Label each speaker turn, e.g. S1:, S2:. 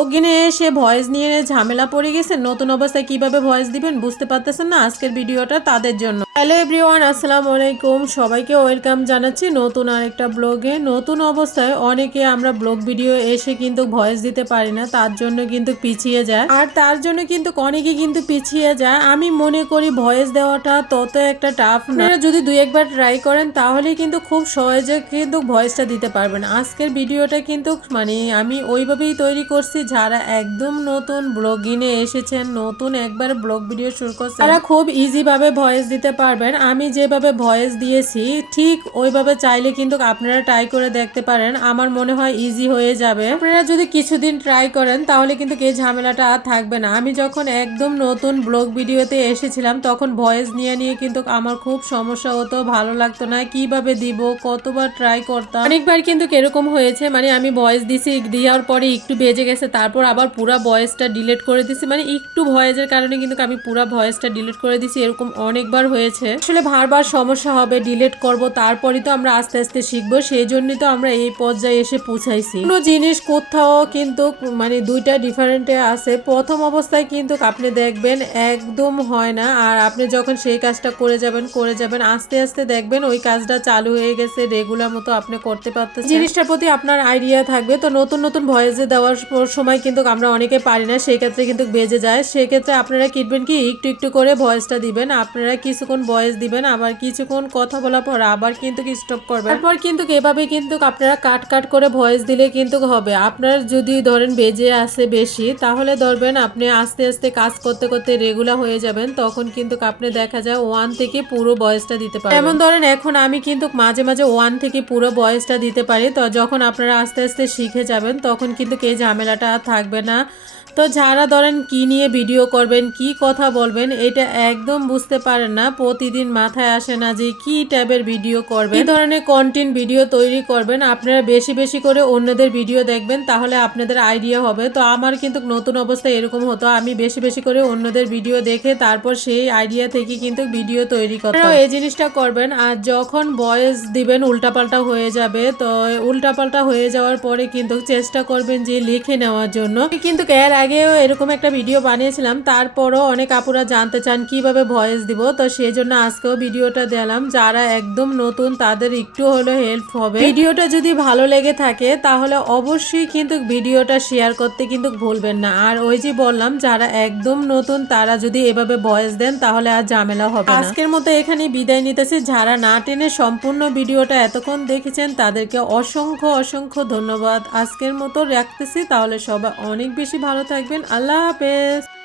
S1: অগ্নে এসে ভয়েস নিয়ে ঝামেলা পড়ে গেছে। নতুন অবস্থায় কীভাবে ভয়েস দিবেন বুঝতে পারতেছেন না আজকের ভিডিওটা তাদের জন্য। হ্যালো এভরিওয়ান আসসালামু আলাইকুম। সবাইকে ওয়েলকাম জানাচ্ছি নতুন আরেকটা ব্লগে নতুন অবস্থায় অনেকে আমরা ব্লগ ভিডিও এসে কিন্তু ভয়েস দিতে পারি না, তার জন্য কিন্তু পিছিয়ে যায়। আর তার জন্য কিন্তু অনেকে কিন্তু পিছিয়ে যায়। আমি মনে করি ভয়েস দেওয়াটা তত একটা টাফ না। যদি দুই একবার ট্রাই করেন, তাহলে কিন্তু খুব সহজে কিন্তু ভয়েসটা দিতে পারবেন। আজকের ভিডিওটা কিন্তু মানে আমি ওইভাবেই তৈরি করছি যারা একদম নতুন ব্লগিনে এসেছেন, নতুন একবার ব্লগ ভিডিও শুরু করছেন, তারা খুব ইজি ভাবে ভয়েস দিতে পারবেন। আমি যেভাবে ভয়েস দিয়েছি, ঠিক ওইভাবে চাইলে কিন্তু আপনারা ট্রাই করে দেখতে পারেন। আমার মনে হয় ইজি হয়ে যাবে। আপনারা যদি কিছুদিন ট্রাই করেন, তাহলে কিন্তু এই ঝামেলাটা আর থাকবে না। আমি যখন একদম নতুন ব্লগ ভিডিওতে এসেছিলাম, তখন ভয়েস নিয়ে নিয়ে কিন্তু আমার খুব সমস্যা হতো, ভালো লাগতো না, কীভাবে দিব, কতবার ট্রাই করতাম। অনেকবার কিন্তু এরকম হয়েছে মানে আমি ভয়েস দিছি, দেওয়ার পরে একটু বেজে গেছে তারপর আবার পুরা ভয়েসটা ডিলেট করে দিছি। মানে একটু ভয়েসের কারণে কিন্তু আমি পুরা ভয়েসটা ডিলিট করে দিছি, এরকম অনেকবার হয়েছে। আসলে বারবার সমস্যা হবে ডিলেট করব, তারপরই তো আমরা আস্তে আস্তে শিখব সেই জন্যই তো আমরা এই পর্যায়ে এসে পৌঁছাইছি। কোনো জিনিস কোথাও কিন্তু মানে দুইটা ডিফারেন্টে আছে। প্রথম অবস্থায় কিন্তু আপনি দেখবেন একদম হয় না, আর আপনি যখন সেই কাজটা করে যাবেন করে যাবেন, আস্তে আস্তে দেখবেন ওই কাজটা চালু হয়ে গেছে রেগুলার মতো আপনি করতে পারতেছেন। জিনিসটার প্রতি আপনার আইডিয়া থাকবে, তো নতুন নতুন ভয়েসে দেওয়ার সময় কিন্তু আমরা অনেকে পারি না, সেই ক্ষেত্রে কিন্তু বেজে যায়। সেক্ষেত্রে আপনারা কিনবেন কি, একটু একটু করে ভয়েসটা দিবেন, আপনারা কিছুক্ষণ ভয়েস দিবেন, আবার কিছুক্ষণ কথা বলার পর আবার কিন্তু স্টপ করবেন। তারপর কিন্তু এভাবে কিন্তু আপনারা কাট কাট করে ভয়েস দিলে কিন্তু হবে। আপনার যদি ধরেন বেজে আসে বেশি, তাহলে ধরবেন আপনি আস্তে আস্তে কাজ করতে করতে রেগুলার হয়ে যাবেন, তখন কিন্তু আপনি দেখা যায় ওয়ান থেকে পুরো ভয়েসটা দিতে পারেন যেমন ধরেন এখন আমি কিন্তু মাঝে মাঝে ওয়ান থেকে পুরো ভয়েসটা দিতে পারি, তো যখন আপনারা আস্তে আস্তে শিখে যাবেন, তখন কিন্তু এই ঝামেলাটা থাকবে না। তো যারা ধরেন কি নিয়ে ভিডিও করবেন, কি কথা বলবেন, এটা একদম বুঝতে পারেন না, প্রতিদিন মাথায় আসে না যে কি ট্যাবের ভিডিও করবেন। এই ধরনের কন্টেন্ট ভিডিও তৈরি করবেন, আপনারা বেশি বেশি করে অন্যদের ভিডিও দেখবেন, তাহলে আপনাদের আইডিয়া হবে। তো আমার কিন্তু নতুন অবস্থা এরকম হতো, আমি বেশি বেশি করে অন্যদের ভিডিও দেখে তারপর সেই আইডিয়া থেকে কিন্তু ভিডিও তৈরি করতাম। এই জিনিসটা করবেন, আর যখন বয়েস দিবেন, উল্টাপাল্টা হয়ে যাবে, তো উল্টাপাল্টা হয়ে যাওয়ার পরে কিন্তু চেষ্টা করবেন যে লিখে নেওয়ার জন্য। কিন্তু এর আগেও এরকম একটা ভিডিও বানিয়েছিলাম, তারপরও অনেক আপুরা জানতে চান কীভাবে ভয়েস দিব, তো সেই জন্য আজকেও ভিডিওটা দিলাম। যারা একদম নতুন, তাদের একটু হলেও হেল্প হবে। ভিডিওটা যদি ভালো লেগে থাকে, তাহলে অবশ্যই কিন্তু ভিডিওটা শেয়ার করতে কিন্তু ভুলবেন না। আর ওই যে বললাম, যারা একদম নতুন, তারা যদি এভাবে ভয়েস দেন, তাহলে আর ঝামেলা হবে আজকের মতো এখানে বিদায় নিতেছি। যারা না টেনে সম্পূর্ণ ভিডিওটা এতক্ষণ দেখেছেন, তাদেরকে অসংখ্য অসংখ্য ধন্যবাদ। আজকের মতো রাখতেছি। তাহলে সবাই অনেক বেশি ভালো থাকবেন আল্লাহ হাফেজ